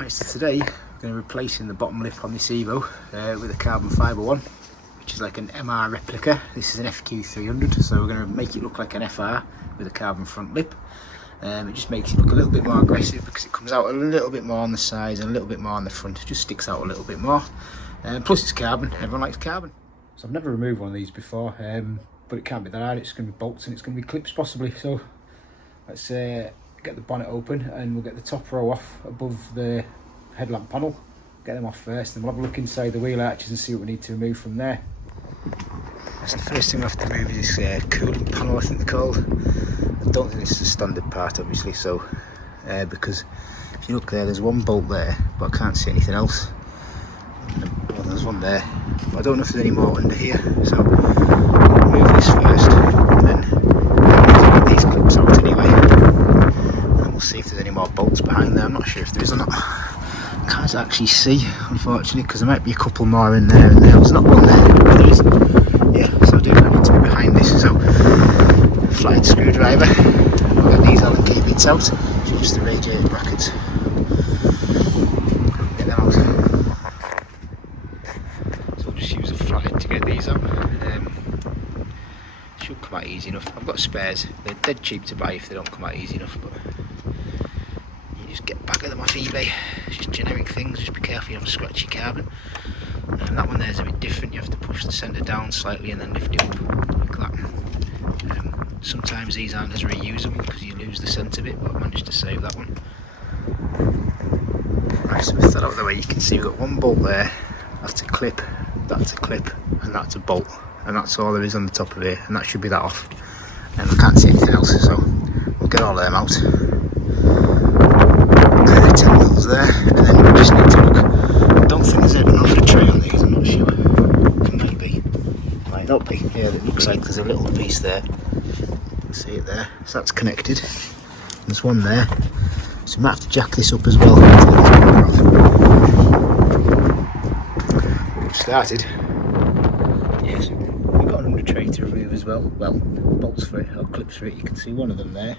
Right, so today we're going to be replacing the bottom lip on this Evo with a carbon fibre one, which is like an MR replica. This is an FQ300, so we're going to make it look like an FR with a carbon front lip. It just makes it look a little bit more aggressive because it comes out a little bit more on the sides and a little bit more on the front. It just sticks out a little bit more. Plus it's carbon, everyone likes carbon. So I've never removed one of these before, but it can't be that hard. It's going to be bolts and it's going to be clips possibly. So let's get the bonnet open and we'll get the top row off above the headlamp panel. Get them off first, and we'll have a look inside the wheel arches and see what we need to remove from there. So the first thing we have to remove is this coolant panel, I think they're called. I don't think this is a standard part obviously, so because if you look there, there's one bolt there, but I can't see anything else. Well, there's one there, but I don't know if there's any more under here, so I'll remove this first, and then get these clips out anyway. And we'll see if there's any more bolts behind there. I'm not sure if there is or not. I can't actually see, unfortunately, because there might be a couple more in there, and there's not one there. There is. Yeah, so I do need to be behind this, so flathead screwdriver. We'll get these out and keep it out. Just the radiator brackets. Get them out. So I'll just use a flathead to get these out. Should come out easy enough. I've got spares. They're dead cheap to buy if they don't come out easy enough, but you just get a bag of them off eBay. It's just generic things. Just be careful you don't scratch your carbon. That one there is a bit different. You have to push the centre down slightly and then lift it up like that. Sometimes these aren't as reusable because you lose the centre bit, but I managed to save that one. Right, so with that out of the way, you can see we've got one bolt there. That's a clip, that's a clip, and that's a bolt. And that's all there is on the top of here, and that should be that off. And I can't see anything else, so we'll get all of them out. 10 mils there, and then we just need to look. I don't think there's an under tray on these, I'm not sure. It might be, might not be. Yeah, it looks like there's a little piece there. See it there, so that's connected. There's one there, so we might have to jack this up as well. We've started. Yes, we've got an under tray to remove as well. Well, bolts for it or clips for it. You can see one of them there.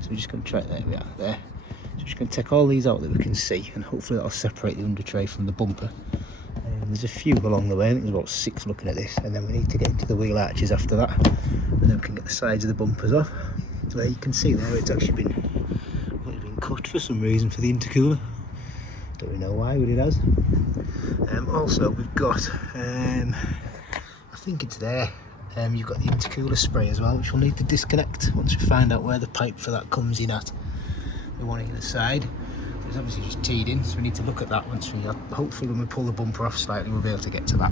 So we're just going to try it. There we are. There. So we're just going to take all these out that we can see, and hopefully that'll separate the under tray from the bumper. There's a few along the way. I think there's about 6 looking at this, and then we need to get into the wheel arches after that, and then we can get the sides of the bumpers off. So there you can see there it's actually been cut for some reason for the intercooler. Don't really know why, but it has. Also we've got I think it's there, you've got the intercooler spray as well, which we'll need to disconnect once we find out where the pipe for that comes in at. We want it in the side. It's obviously just teed in, so we need to look at that once we, hopefully when we pull the bumper off slightly, we'll be able to get to that.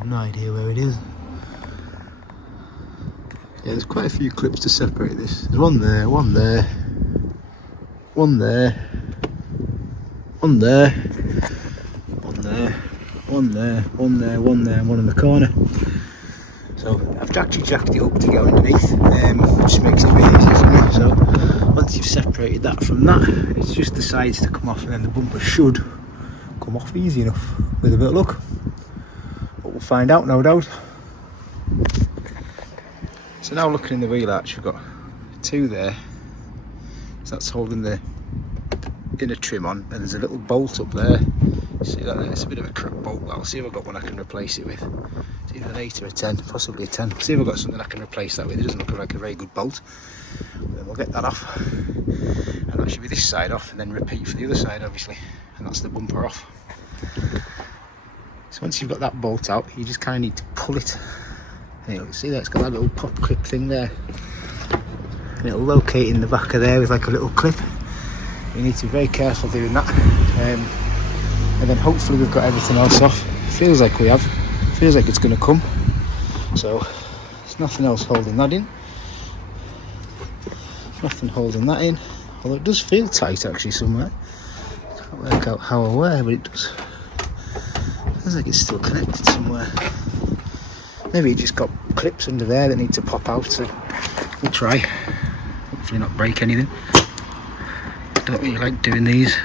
I've no idea where it is. Yeah, there's quite a few clips to separate this. There's one there, one there, one there, one there, one there, one there, one there, one there, and one in the corner. So I've actually jacked it up to go underneath, which makes it a bit easier for me. So once you've separated that from that, it's just the sides to come off, and then the bumper should come off easy enough with a bit of luck. But we'll find out, no doubt. So now looking in the wheel arch, we've got 2 there. So that's holding the inner trim on, and there's a little bolt up there. See that there? It's a bit of a crap bolt. I'll see if I've got one I can replace it with. It's either an 8 or a 10, possibly a 10. See if I've got something I can replace that with. It doesn't look like a very good bolt. Then we'll get that off, and that should be this side off, and then repeat for the other side obviously, and that's the bumper off. So once you've got that bolt out, you just kind of need to pull it. And you can see that it's got that little pop clip thing there, and it'll locate in the back of there with like a little clip. You need to be very careful doing that, and then hopefully we've got everything else off. Feels like we have. Feels like it's going to come. So there's nothing else holding that in. Nothing holding that in. Although it does feel tight actually somewhere. Can't work out how or where, but it does. Feels like it's still connected somewhere. Maybe it just got clips under there that need to pop out, so we'll try. Hopefully not break anything. Don't really like doing these.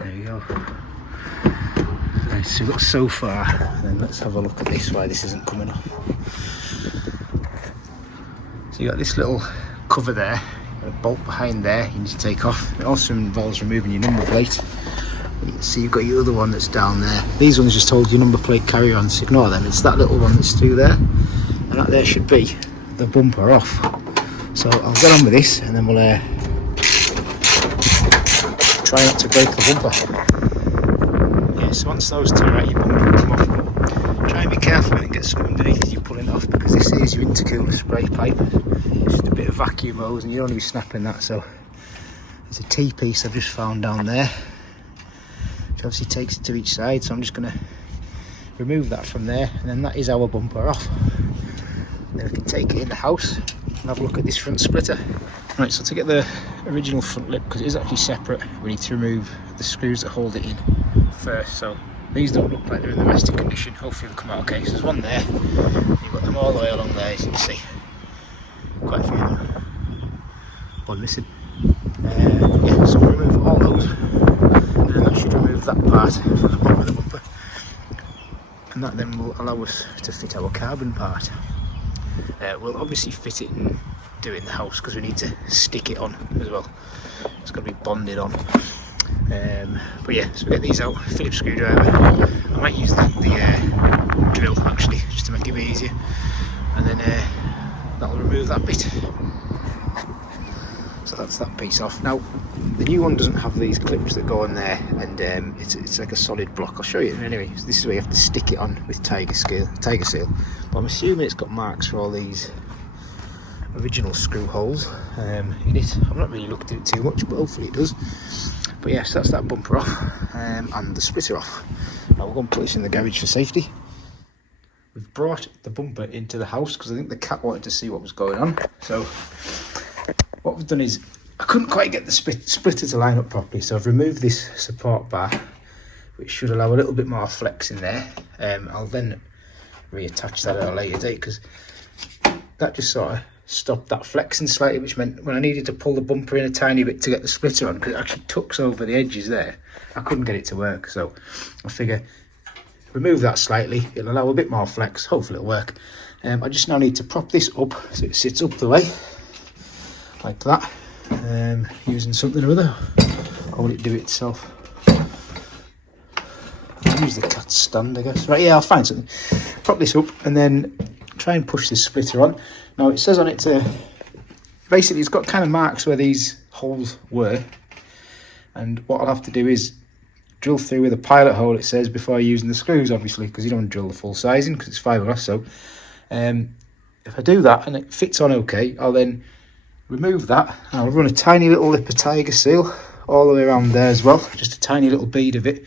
There you go. Right, so we've got so far, and then let's have a look at this, why this isn't coming off. So you got this little cover there, got a bolt behind there you need to take off. It also involves removing your number plate. You can see you've got your other one that's down there. These ones just hold your number plate carrier on, so ignore them. It's that little one that's through there, and that there should be the bumper off. So I'll get on with this and then we'll try not to break the bumper. Yeah, so once those two are out, your bumper will come off. Try and be careful when it gets some underneath as you pull it off, because this is your intercooler spray pipe. It's just a bit of vacuum hose and you'll only be snapping that. So there's a T-piece I've just found down there, which obviously takes it to each side. So I'm just going to remove that from there, and then that is our bumper off. And then we can take it in the house and have a look at this front splitter. Right, so to get the original front lip, because it is actually separate, we need to remove the screws that hold it in first. So these don't look like they're in the best condition. Hopefully they'll come out okay. So there's one there, you've got them all the way along there, as you can see. Quite a few of them. One missing. Yeah, so we'll remove all those, and then that should remove that part from the bottom of the bumper. And that then will allow us to fit our carbon part. We'll obviously fit it and do it in the house, because we need to stick it on as well. It's got to be bonded on. But yeah, so we get these out, Phillips screwdriver. I might use the drill actually, just to make it a bit easier. And then that'll remove that bit. So that's that piece off. Now, the new one doesn't have these clips that go on there, and it's like a solid block. I'll show you anyway. So this is where you have to stick it on with tiger seal. But I'm assuming it's got marks for all these original screw holes in it. I've not really looked at it too much, but hopefully it does. But yes, that's that bumper off, and the splitter off. Now we're going to put this in the garage for safety. We've brought the bumper into the house because I think the cat wanted to see what was going on. So what we've done is, I couldn't quite get the splitter to line up properly, so I've removed this support bar, which should allow a little bit more flex in there. I'll then reattach that at a later date, because that just sort of stopped that flexing slightly, which meant when I needed to pull the bumper in a tiny bit to get the splitter on, because it actually tucks over the edges there, I couldn't get it to work. So I figure remove that slightly, it'll allow a bit more flex, hopefully it'll work. I just now need to prop this up so it sits up the way like that, using something or other, or will it do it itself? I'll use the cat's stand, I guess. Right, yeah, I'll find something. Prop this up and then try and push this splitter on. Now it says on it to, basically it's got kind of marks where these holes were, and what I'll have to do is drill through with a pilot hole, it says, before using the screws, obviously, because you don't want to drill the full sizing because it's fiberglass. So if I do that and it fits on okay, I'll then remove that and I'll run a tiny little lip of tiger seal all the way around there as well, just a tiny little bead of it,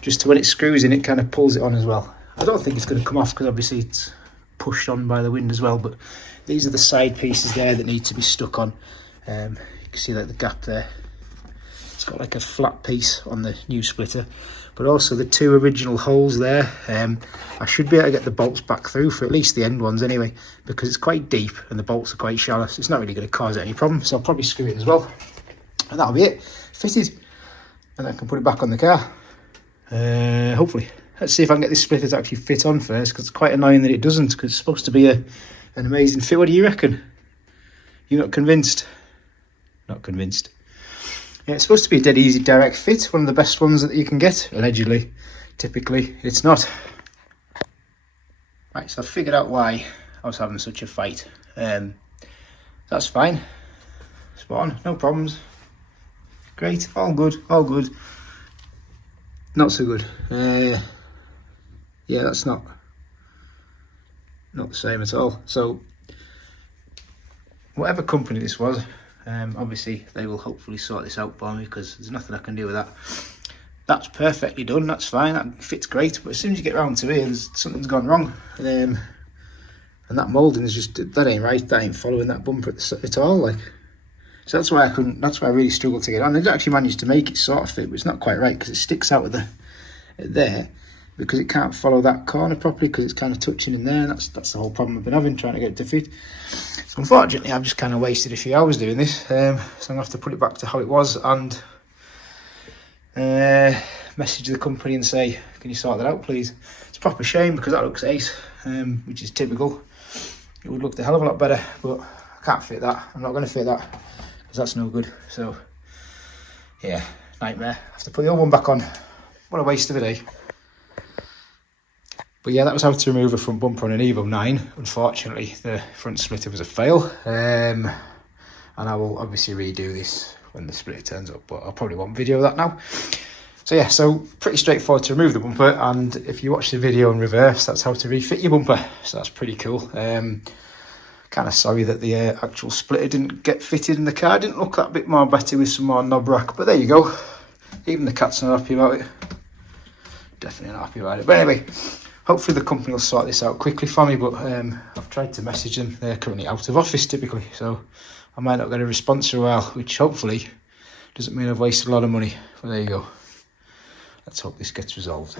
just to when it screws in, it kind of pulls it on as well. I don't think it's going to come off because obviously it's pushed on by the wind as well, but these are the side pieces there that need to be stuck on. You can see like the gap there, it's got like a flat piece on the new splitter, but also the two original holes there. I should be able to get the bolts back through for at least the end ones anyway, because it's quite deep and the bolts are quite shallow, so it's not really going to cause any problem. So I'll probably screw it as well, and that'll be it, fitted, and I can put it back on the car, hopefully. Let's see if I can get this splitter to actually fit on first, because it's quite annoying that it doesn't, because it's supposed to be an amazing fit. What do you reckon? You're not convinced? Not convinced. Yeah, it's supposed to be a dead easy direct fit, one of the best ones that you can get, allegedly. Typically, it's not. Right, so I've figured out why I was having such a fight. That's fine. Spot on, no problems. Great, all good, all good. Not so good. Yeah, that's not the same at all. So whatever company this was, obviously they will hopefully sort this out for me, because there's nothing I can do with that. That's perfectly done, that's fine, that fits great, but as soon as you get round to here, something's gone wrong. And that moulding is just, that ain't right, that ain't following that bumper at all, like. So that's why I really struggled to get on. I actually managed to make it sort of fit, but it's not quite right, because it sticks out at there, because it can't follow that corner properly, because it's kind of touching in there, and that's the whole problem I've been having, trying to get it to fit. So unfortunately, I've just kind of wasted a few hours doing this, so I'm going to have to put it back to how it was, and message the company and say, can you sort that out, please? It's a proper shame, because that looks ace, which is typical. It would look a hell of a lot better, but I can't fit that. I'm not going to fit that because that's no good. So yeah, nightmare. I have to put the old one back on. What a waste of a day. But yeah, that was how to remove a front bumper on an Evo 9. Unfortunately, the front splitter was a fail. And I will obviously redo this when the splitter turns up, but I'll probably won't video that now. So yeah, so pretty straightforward to remove the bumper, and if you watch the video in reverse, that's how to refit your bumper. So that's pretty cool. Kind of sorry that the actual splitter didn't get fitted in the car. Didn't look that bit more better with some more knob rack, but there you go. Even the cat's not happy about it. Definitely not happy about it. But anyway, hopefully the company will sort this out quickly for me, but I've tried to message them. They're currently out of office typically, so I might not get a response for a while, which hopefully doesn't mean I've wasted a lot of money. But there you go. Let's hope this gets resolved.